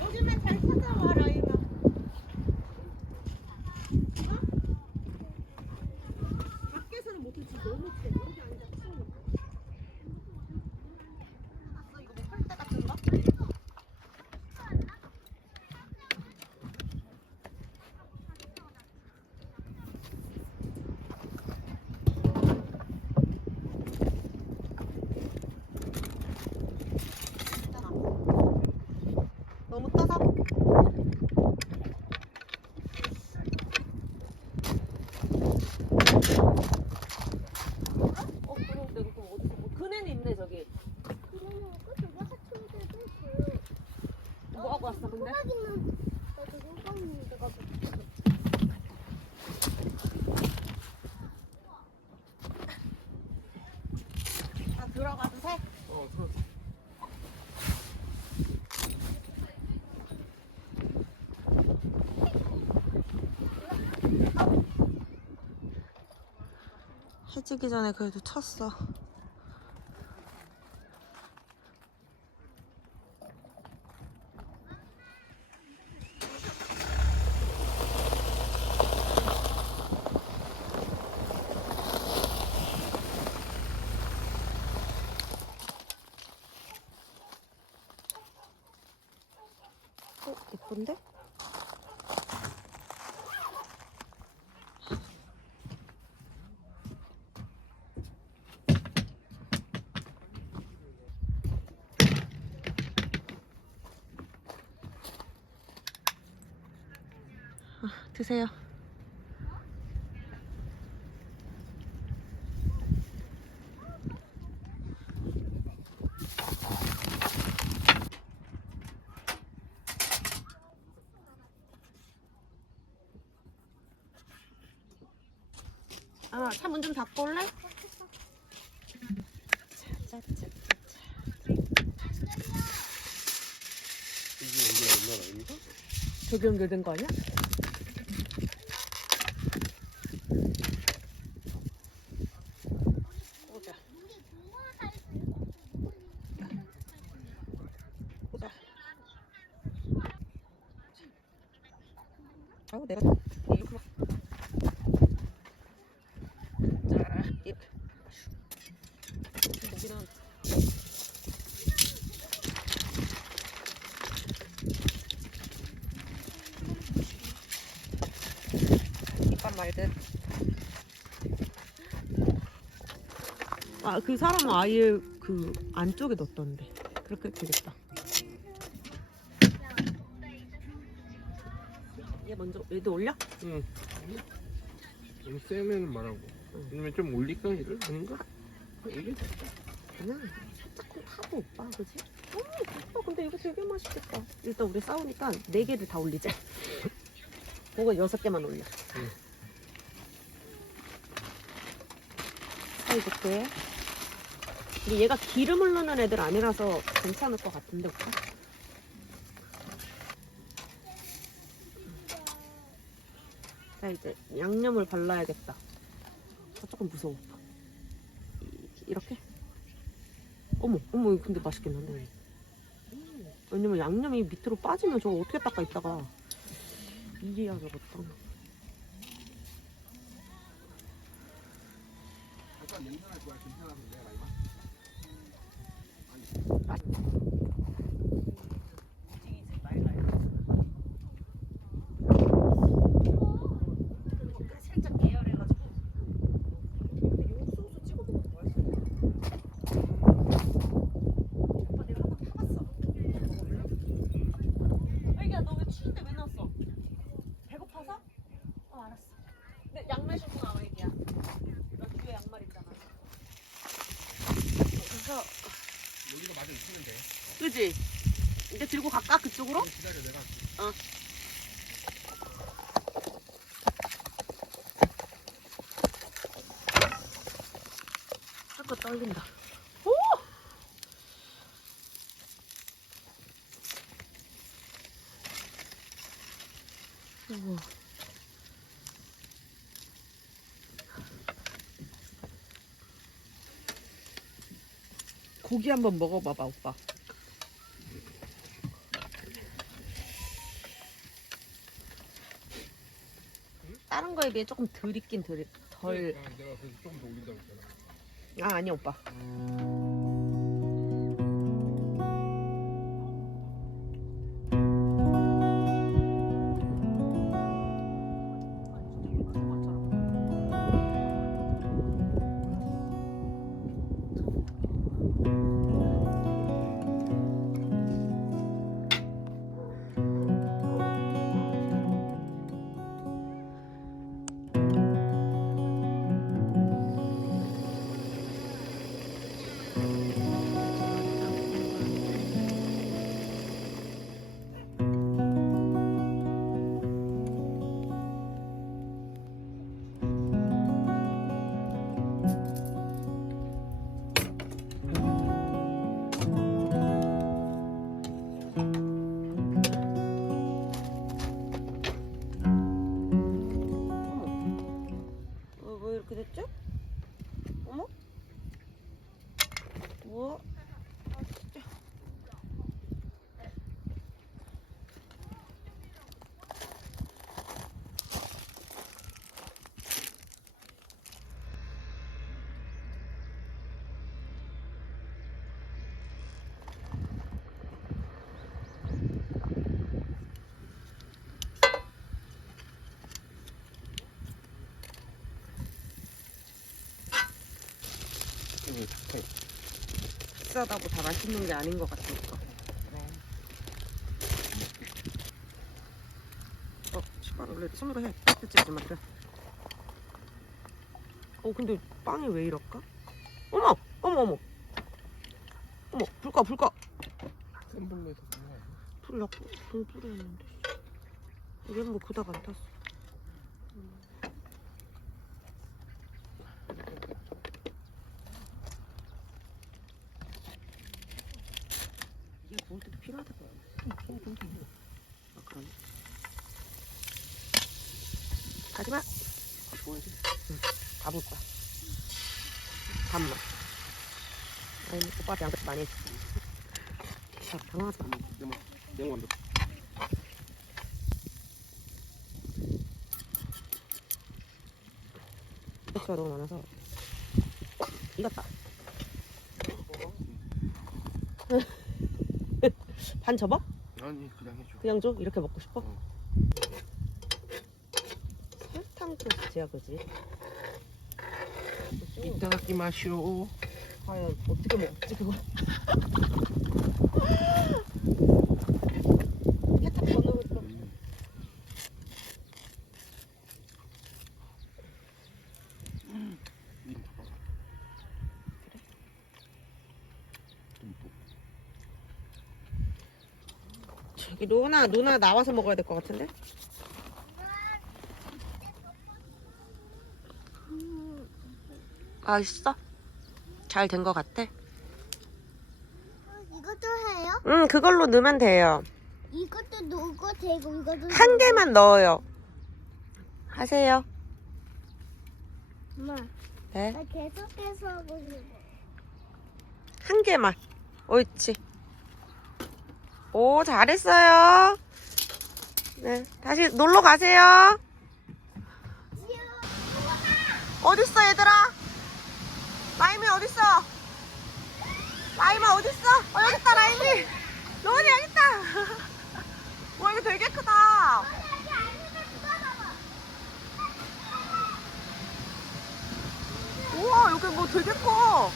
요즘엔 잘 찾아와 라임아. 밖에서는 못했지. 너무 세. 여기 앉아 추워. 이거 뭐 펄대 같은 거? 너무 떠서. 그런데 이거 어디서 뭐 그네는 있네 저기. 뭐 하고 왔어 근데? 아 들어가도 돼? 들어왔어. 해지기 전에 그래도 쳤어. 예쁜데? 드세요. 아, 차 문 좀 닫고 올래? 이게 연결 얼마나 아닙니까? 저기 연결된 거 아니야? 보자. 보자. 아우 내가 이렇게 막. 자, 이렇게. 여기는 이빨 말듯. 아, 그 사람은 아예 그 안쪽에 넣었던데. 그렇게 되겠다. 얘 먼저 얘도 올려? 응. 너무 세면 말하고. 아니면 좀 올릴까 얘를? 아닌가? 올리? 그냥 살짝 하고 오빠, 그지? 오빠 근데 이거 되게 맛있겠다. 일단 우리 싸우니까 4개를 다 올리자. 그거 6개만 올려. 응. 사이좋게. 근데 얘가 기름 흐르는 애들 아니라서 괜찮을 것 같은데 오빠? 자 이제 양념을 발라야겠다. 아, 조금 무서워 오빠. 이렇게? 어머 근데 맛있겠는데. 왜냐면 양념이 밑으로 빠지면 저거 어떻게 닦아 있다가 이해하겠다. 살짝 예열해가지고 근데 요 소스 찍어 먹어도 맛있어. 오빠 내가 한번 타봤어. 먹어볼래? 애기야 너 왜 추운데 왜 나왔어? 배고파서? 알았어. 근데 양말 신고 나와 애기야. 너 뒤에 양말 있잖아. 그래서 여기가 맞아 있으면 돼. 그지? 이제 들고 갈까 그쪽으로? 기다려 내가. 어. 자꾸 떨린다. 오! 우와. 고기 한번 먹어봐봐 오빠. 다른 거에 비해 조금 덜 익긴 덜. 내가 그래서 조금 더 올린다고 했잖아. 아 아니야 오빠. 왜 이렇게 됐죠? 어머? 우와. 아, 진짜. 이거 착해. 비싸다고 다 맛있는 게 아닌 것 같아 오빠. 시간 원래 손으로 해. 뜯지 마. 그래. 근데 빵이 왜 이럴까? 어머 어머 불 꺼. 센 불로에서 그런 거 아니야? 불 넣고 불 뿌렸는데. 이게 뭐 그닥 안 탔어. 이게 구울 때도 필요하다고. 아 그러네. 가지마. 좋아야지. 다 부을 거야. 잠만. 아니 오빠한테 양배추 많이 했어. 자, 당황하지 마. 내가 만들. 배추가 너무 많아서 익었다. 반 접어? 아니 그냥 해줘. 그냥 줘? 이렇게 먹고 싶어? 설탕 토스트야 그지? 이따가기 마시오. 과연 어떻게 먹지 그거? 살짝 더 넣을 거. 저기 누나 나와서 먹어야 될 것 같은데? 맛있어? 잘 된 것 같아? 이것도 해요? 응, 그걸로 넣으면 돼요. 이것도 넣고 되고 이것도 한 개만 넣어요. 하세요. 엄마 네, 나 계속해서 하고 싶어. 한 개만. 옳지. 오, 잘했어요. 네, 다시 놀러 가세요. 어딨어, 얘들아? 라임이 어딨어? 라임아 어딨어? 여기 있다, 라임이. 로운이 여기 있다. 와, 이거 되게 크다. 우와, 여기 뭐 되게 커.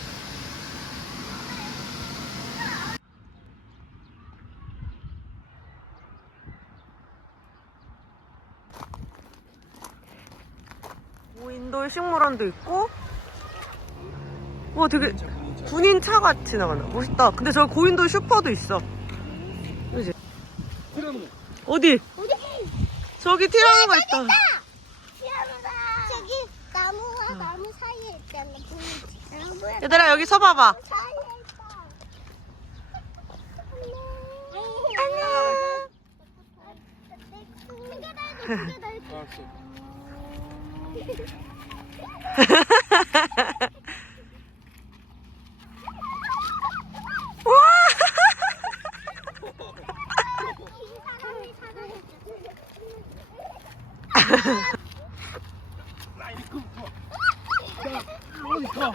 인도의 식물원도 있고. 와, 되게 군인 차가 지나간다. 멋있다. 근데 저기 고인도 슈퍼도 있어. 그지? 어디? 저기 티라노가 있다. 저기 나무와 나무 사이에 있잖아. 보이지? 나무야 얘들아, 여기 서봐봐. 사이에 있다. 안녕. 알았어. 빨리 가.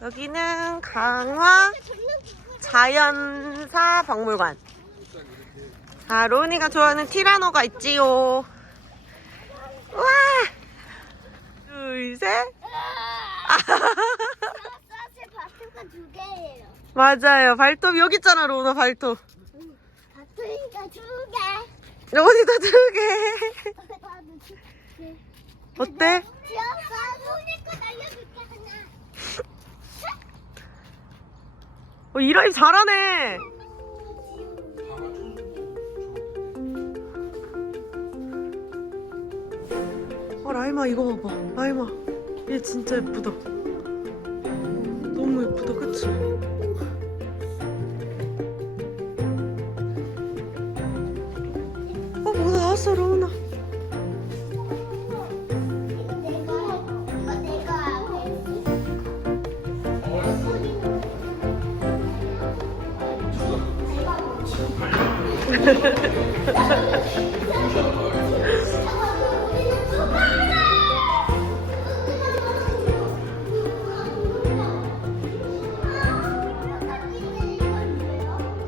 여기는 강화 자연사 박물관. 아, 로운이가 좋아하는 티라노가 있지요. 와! 둘, 셋. 사실 바트가 2개예요. 맞아요. 발톱 여기 있잖아, 로운아, 발톱. 바트니까 2개. 로운이도 2개. 어때? 귀엽다. 손에 거 날려줄게 하나. 이라이 잘하네. 라임아, 이거 봐봐. 라임아, 얘 진짜 예쁘다. 너무 예쁘다, 그치? 뭐 나왔어, 로운아. 이거 내가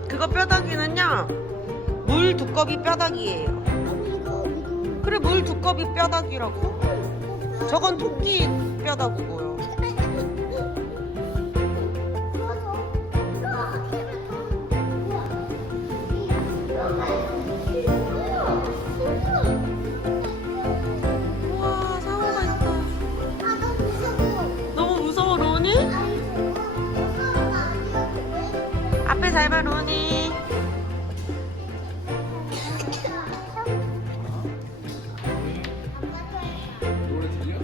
그거 뼈다귀는요, 물 두꺼비 뼈다귀예요. 그래, 물 두꺼비 뼈다귀라고. 저건 토끼 뼈다귀고요. 우와, 상어가 있다. 너무 무서워, 로운이? 앞에 잘 봐, 로운이. 노래 들려?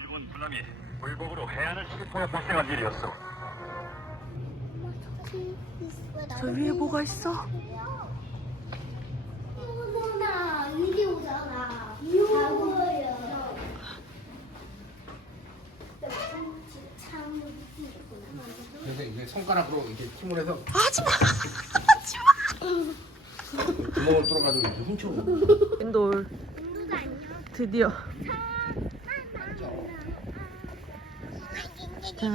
일본 군함이 불법으로 해안을 침입하여 발생한 일이었어. 저 위에 뭐가 있어? 어머나, 이리 오잖아. 이거예요. 그래서 이게 손가락으로 이렇게 힘을 해서 하지마! 구멍을 뚫어가지고 이렇게 훔쳐. 엔돌. 드디어. 자.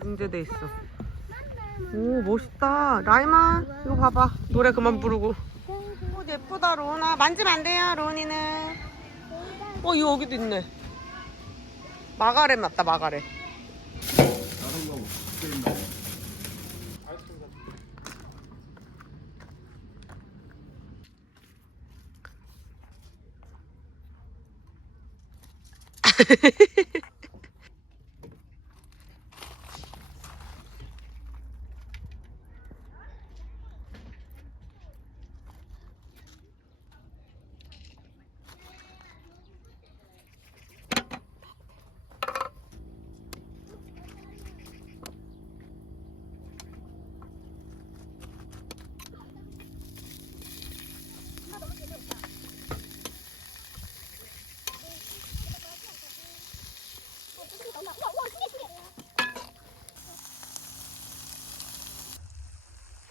등재돼 있어. 오, 멋있다. 라임아, 이거 봐봐. 노래 그만 부르고. 오, 예쁘다, 로운아. 만지면 안 돼요, 로운이는. 이거 여기도 있네. 마가렛 맞다, 마가렛. 다른 거 있나?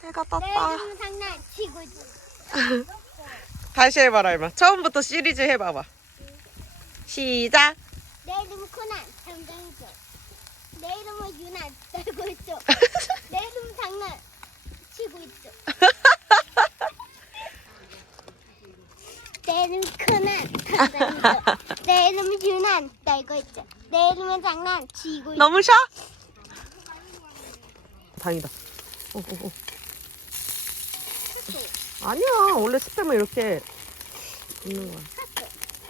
해가 내 떴다. 이름 장난치고 있어. 다시 해봐라, 이마. 처음부터 시리즈 해봐봐. 시작. 내 이름은 코난 장장이죠. 내 이름은 유난 떨고 있죠. 내 이름은 장난치고 있죠. 내 이름은 코난 장장이죠. 내 이름은 유난 떨고 있죠. 내 이름은 장난치고 있죠. 너무 쉬어? 다행이다. 오. 아니야, 원래 스팸은 이렇게 있는 거야.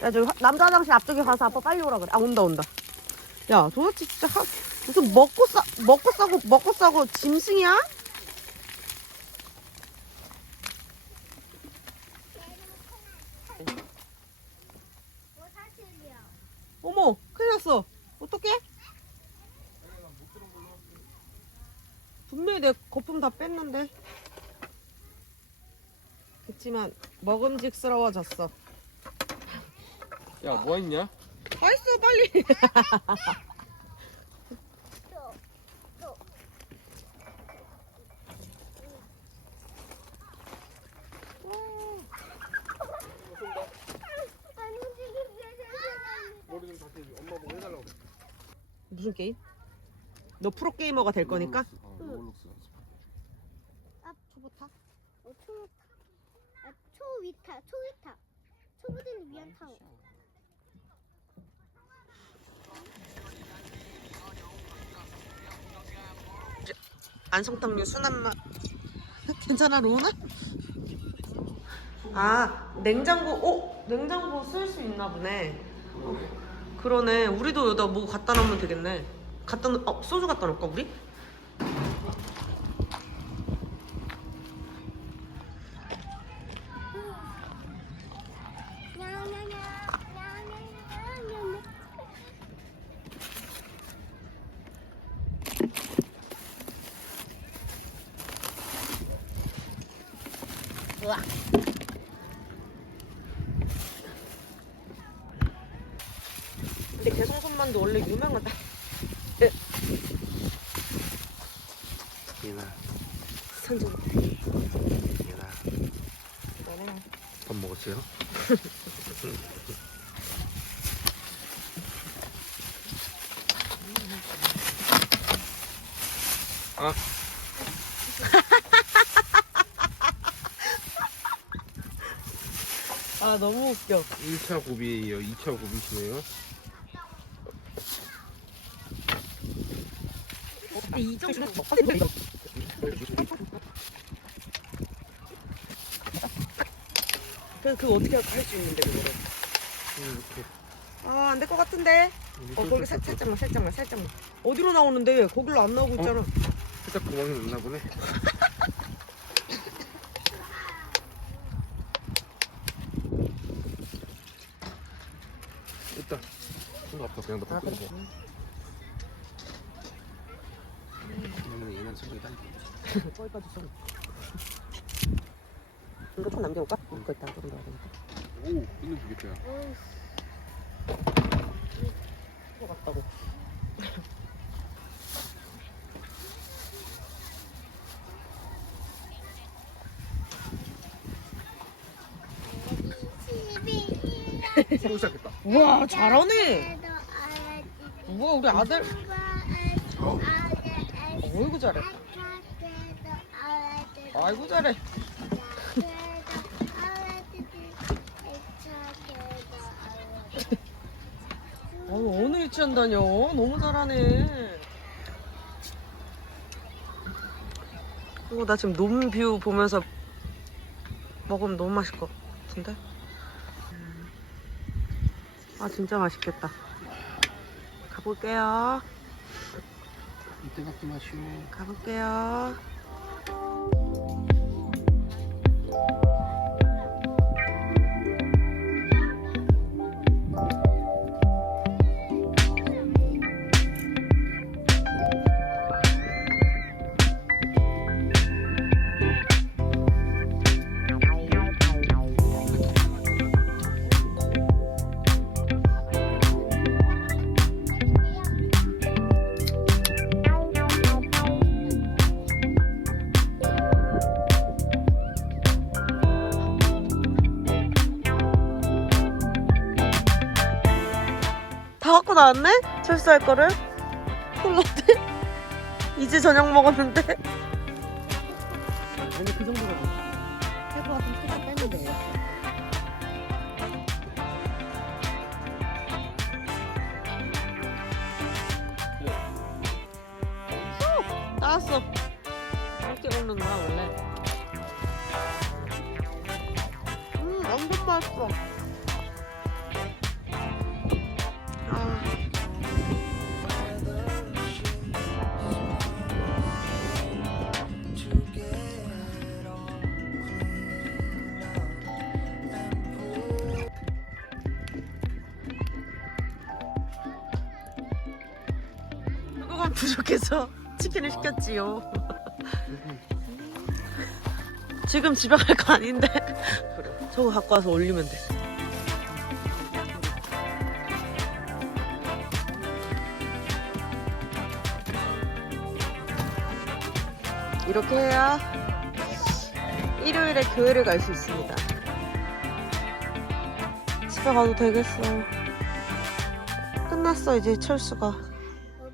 야, 저기 남자 화장실 앞쪽에 가서 아빠 빨리 오라 그래. 아, 온다. 야, 도대체 진짜 무슨 먹고 싸고 짐승이야? 뭐 사실이야. 어머, 큰일 났어. 어떡해? 분명히 내 거품 다 뺐는데. 그치만 먹음직스러워졌어. 야, 뭐 했냐? 맛있어, 빨리. 무슨 게임? 너 프로게이머가 될 거니까? 로블록스. 초보타? 초위타. 초보들을 위한 타워. 안성탕류 순한 맛. 괜찮아 로우나? 아 냉장고 냉장고 쓸 수 있나 보네. 그러네. 우리도 여기다 뭐 갖다 놓으면 되겠네. 소주 갖다 놓을까 우리? 근데 개성손만두 원래 유명하다. 예나. 선정. 예나. 밥 먹었어요? 아. 아 너무 웃겨. 1차 고비예요. 2차 고비시네요. 근데 이 정도 그거 어떻게 할 수 있는데 그거를? 이렇게. 아 안 될 것 같은데. 거기 살짝만. 어디로 나오는데? 거기로 안 나오고 있잖아. 살짝 구멍이 있나 보네. 일단 손 아파 그냥 넣고 끓여. 얘는 소리가 거기까지 좀. 이거 좀 남겨볼까? 이거 있다 좀 넣어야 되니까. 오 있는 주겠다. 들어갔다고. 새로 시작했다. 우와 잘하네. 우와 우리 아들. 어이구 잘해. 아이고 잘해. 어느 유치원 다녀? 너무 잘하네. 나 지금 논뷰 보면서 먹으면 너무 맛있을 것 같은데? 아 진짜 맛있겠다. 가볼게요. 이때 갖고 마시오. 가볼게요. 다 갖고 나왔네? 철수할 거를? 큰일 났네. 이제 저녁 먹었는데. 아니 그 정도라고. 해부 같은 살짝 빼면 돼. 따왔어. 이렇게 먹는 거야 원래. 완전 맛있어. 그거만 부족해서 치킨을 시켰지요. 지금 집에 갈 거 아닌데. 그래. 저거 갖고 와서 올리면 돼. 이렇게 해야 일요일에 교회를 갈 수 있습니다. 집에 가도 되겠어. 끝났어 이제 철수가.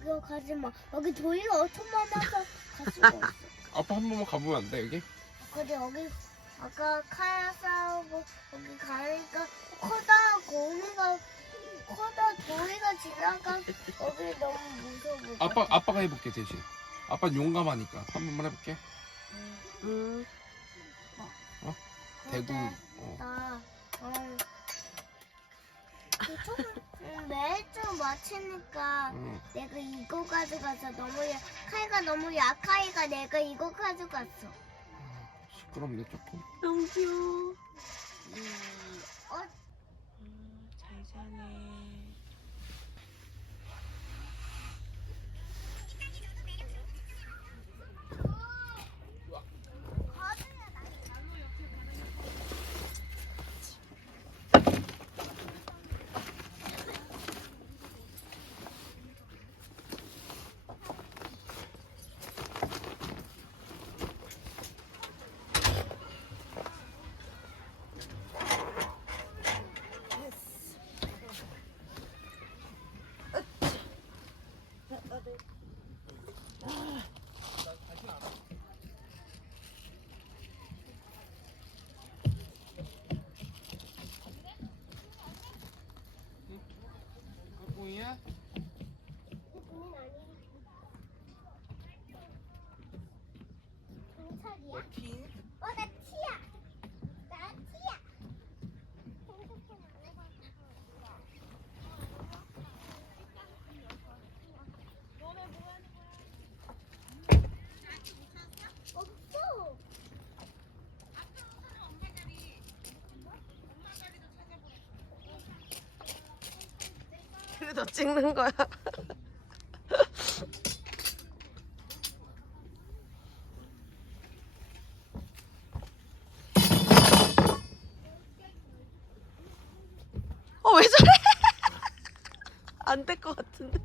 여기 가지 마. 여기 조이가 엄청 많아서 갈 수가 없어. 아빠 한 번만 가보면 안 돼 여기? 근데 여기 아까 카야 싸우고 여기 가니까 커다 조이가 지나가 여기 너무 무서워. 아빠가 해볼게 대신. 아빠 용감하니까 한 번만 해볼게. 대구. 나 매주 마치니까 내가 이거 가져가서 칼가 너무 약하니까 내가 이거 가져갔어. 시끄럽네 조금. 너무 귀여워. 어, 잘 자네. 뭐야? 경찰이야? 나 티야. 나 티야. 핸드폰 안 해가지고. 없어. 그래도 찍는 거야. 왜 저래? 안 될 것 같은데.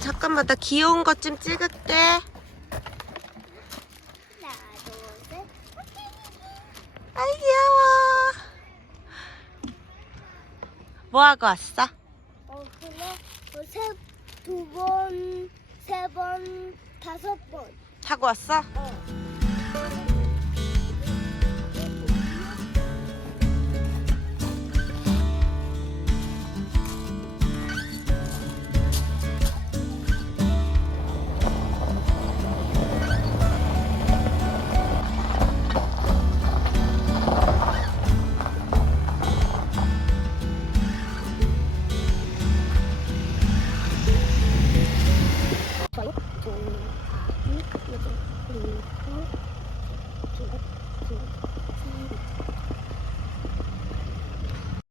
잠깐만, 나 귀여운 것 좀 찍을게. 하나, 둘, 셋. 아이, 귀여워. 뭐 하고 왔어? 그래? 두 번, 세 번, 5번. 타고 왔어?